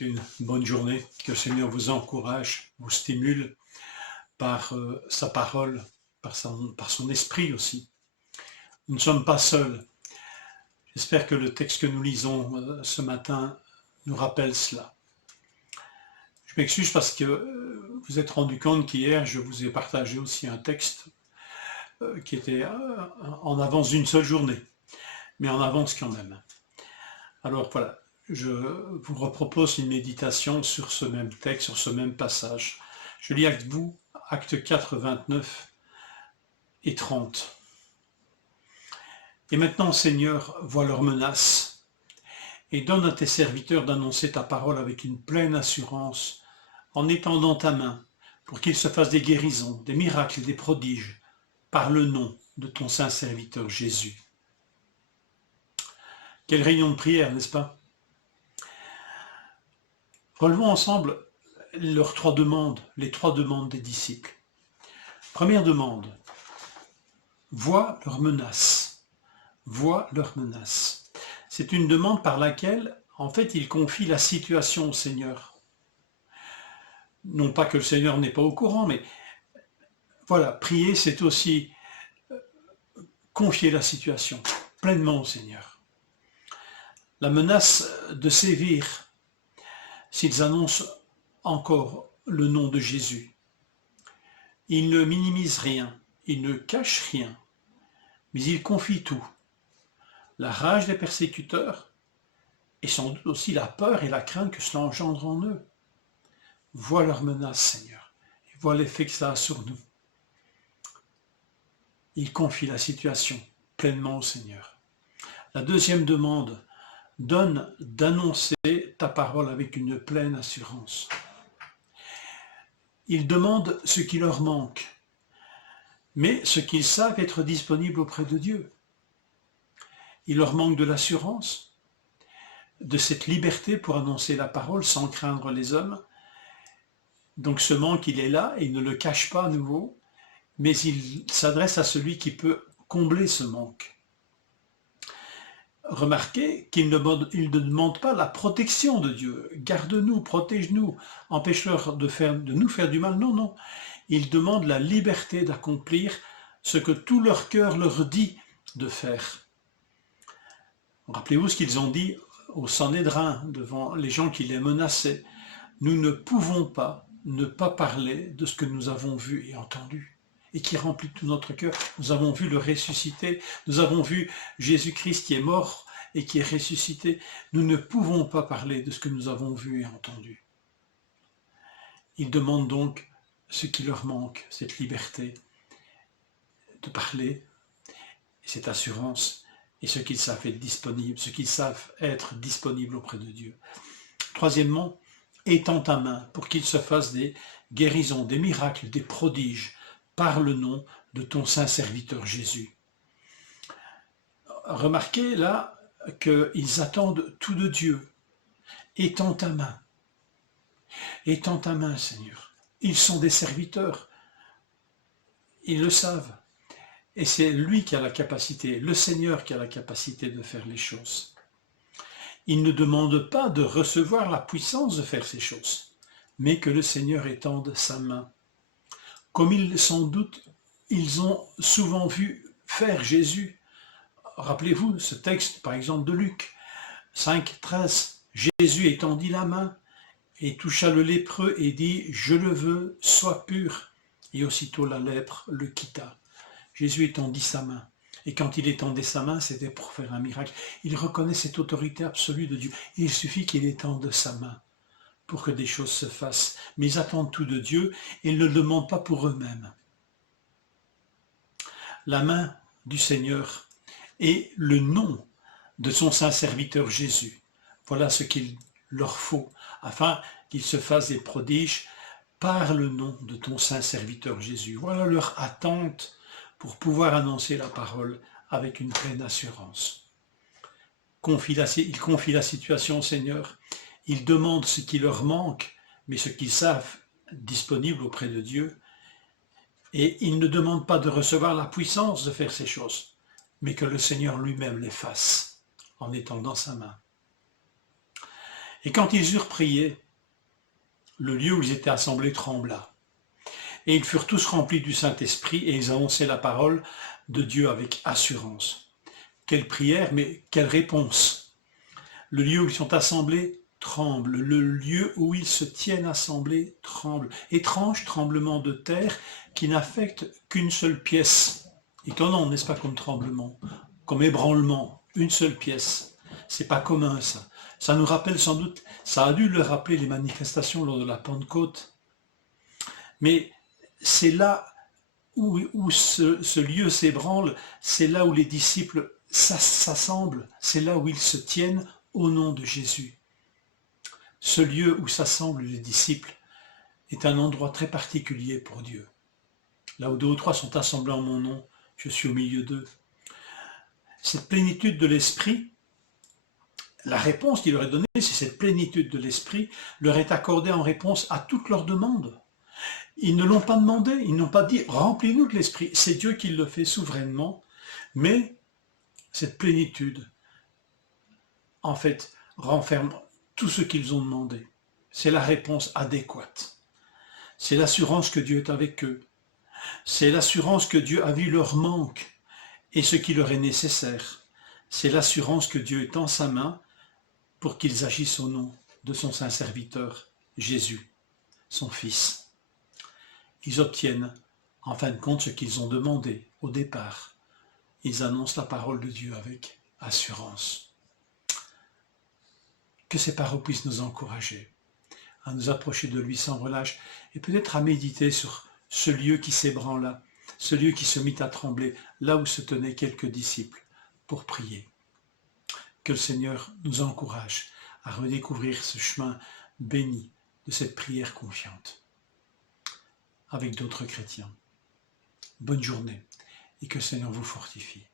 Une bonne journée, que le Seigneur vous encourage, vous stimule par sa parole, par son esprit aussi. Nous ne sommes pas seuls. J'espère que le texte que nous lisons ce matin nous rappelle cela. Je m'excuse parce que vous êtes rendu compte qu'hier, je vous ai partagé aussi un texte qui était en avance d'une seule journée, mais en avance quand même. Alors voilà, je vous repropose une méditation sur ce même texte, sur ce même passage. Je lis avec vous Actes 4, 29 et 30. Et maintenant, Seigneur, vois leurs menaces et donne à tes serviteurs d'annoncer ta parole avec une pleine assurance en étendant ta main pour qu'ils se fassent des guérisons, des miracles et des prodiges par le nom de ton saint serviteur Jésus. Quelle réunion de prière, n'est-ce pas? Relevons ensemble leurs trois demandes, les trois demandes des disciples. Première demande, vois leurs menaces. Vois leurs menaces. C'est une demande par laquelle, en fait, ils confient la situation au Seigneur. Non pas que le Seigneur n'est pas au courant, mais voilà, prier, c'est aussi confier la situation pleinement au Seigneur. La menace de sévir s'ils annoncent encore le nom de Jésus. Ils ne minimisent rien, ils ne cachent rien, mais ils confient tout. La rage des persécuteurs et sans doute aussi la peur et la crainte que cela engendre en eux. Vois leurs menaces, Seigneur, et vois l'effet que ça a sur nous. Ils confient la situation pleinement au Seigneur. La deuxième demande, donne d'annoncer ta parole avec une pleine assurance. Ils demandent ce qui leur manque, mais ce qu'ils savent être disponible auprès de Dieu. Il leur manque de l'assurance, de cette liberté pour annoncer la parole sans craindre les hommes. Donc ce manque, il est là et il ne le cache pas à nouveau, mais il s'adresse à celui qui peut combler ce manque. Remarquez qu'il ne demande pas la protection de Dieu. Garde-nous, protège-nous, empêche-leur de nous faire du mal. Non, non. Il demande la liberté d'accomplir ce que tout leur cœur leur dit de faire. Rappelez-vous ce qu'ils ont dit au Sanhédrin, devant les gens qui les menaçaient. Nous ne pouvons pas ne pas parler de ce que nous avons vu et entendu, et qui remplit tout notre cœur. Nous avons vu le ressuscité, nous avons vu Jésus-Christ qui est mort et qui est ressuscité. Nous ne pouvons pas parler de ce que nous avons vu et entendu. Ils demandent donc ce qui leur manque, cette liberté de parler, cette assurance, et ce qu'ils savent être disponible, ce qu'ils savent être disponible auprès de Dieu. Troisièmement, étends ta main pour qu'ils se fassent des guérisons, des miracles, des prodiges, par le nom de ton saint serviteur Jésus. Remarquez là qu'ils attendent tout de Dieu. Étends ta main. Étends ta main, Seigneur. Ils sont des serviteurs. Ils le savent. Et c'est lui qui a la capacité, le Seigneur qui a la capacité de faire les choses. Il ne demande pas de recevoir la puissance de faire ces choses, mais que le Seigneur étende sa main. Comme sans doute, ils ont souvent vu faire Jésus. Rappelez-vous ce texte, par exemple, de Luc 5, 13. Jésus étendit la main et toucha le lépreux et dit « Je le veux, sois pur ». Et aussitôt la lèpre le quitta. Jésus étendit sa main. Et quand il étendait sa main, c'était pour faire un miracle. Il reconnaît cette autorité absolue de Dieu. Et il suffit qu'il étende sa main pour que des choses se fassent. Mais ils attendent tout de Dieu et ils ne le demandent pas pour eux-mêmes. La main du Seigneur et le nom de son saint serviteur Jésus. Voilà ce qu'il leur faut, afin qu'ils se fassent des prodiges par le nom de ton saint serviteur Jésus. Voilà leur attente pour pouvoir annoncer la parole avec une pleine assurance. Ils confient la situation au Seigneur, ils demandent ce qui leur manque, mais ce qu'ils savent disponible auprès de Dieu, et ils ne demandent pas de recevoir la puissance de faire ces choses, mais que le Seigneur lui-même les fasse en étendant sa main. Et quand ils eurent prié, le lieu où ils étaient assemblés trembla. Et ils furent tous remplis du Saint-Esprit et ils annonçaient la parole de Dieu avec assurance. Quelle prière, mais quelle réponse! Le lieu où ils sont assemblés tremble, le lieu où ils se tiennent assemblés tremble. Étrange tremblement de terre qui n'affecte qu'une seule pièce. Étonnant, n'est-ce pas, comme tremblement, comme ébranlement, une seule pièce. C'est pas commun, ça. Ça nous rappelle sans doute, ça a dû le rappeler les manifestations lors de la Pentecôte. Mais c'est là où ce lieu s'ébranle, c'est là où les disciples s'assemblent, c'est là où ils se tiennent au nom de Jésus. Ce lieu où s'assemblent les disciples est un endroit très particulier pour Dieu. Là où deux ou trois sont assemblés en mon nom, je suis au milieu d'eux. Cette plénitude de l'Esprit, la réponse qu'il leur est donnée, c'est cette plénitude de l'Esprit leur est accordée en réponse à toutes leurs demandes. Ils ne l'ont pas demandé, ils n'ont pas dit « remplis-nous de l'Esprit ». C'est Dieu qui le fait souverainement, mais cette plénitude, en fait, renferme tout ce qu'ils ont demandé. C'est la réponse adéquate. C'est l'assurance que Dieu est avec eux. C'est l'assurance que Dieu a vu leur manque et ce qui leur est nécessaire. C'est l'assurance que Dieu est en sa main pour qu'ils agissent au nom de son saint serviteur, Jésus, son Fils. Ils obtiennent, en fin de compte, ce qu'ils ont demandé au départ. Ils annoncent la parole de Dieu avec assurance. Que ces paroles puissent nous encourager à nous approcher de lui sans relâche et peut-être à méditer sur ce lieu qui s'ébranla, ce lieu qui se mit à trembler, là où se tenaient quelques disciples pour prier. Que le Seigneur nous encourage à redécouvrir ce chemin béni de cette prière confiante avec d'autres chrétiens. Bonne journée et que le Seigneur vous fortifie.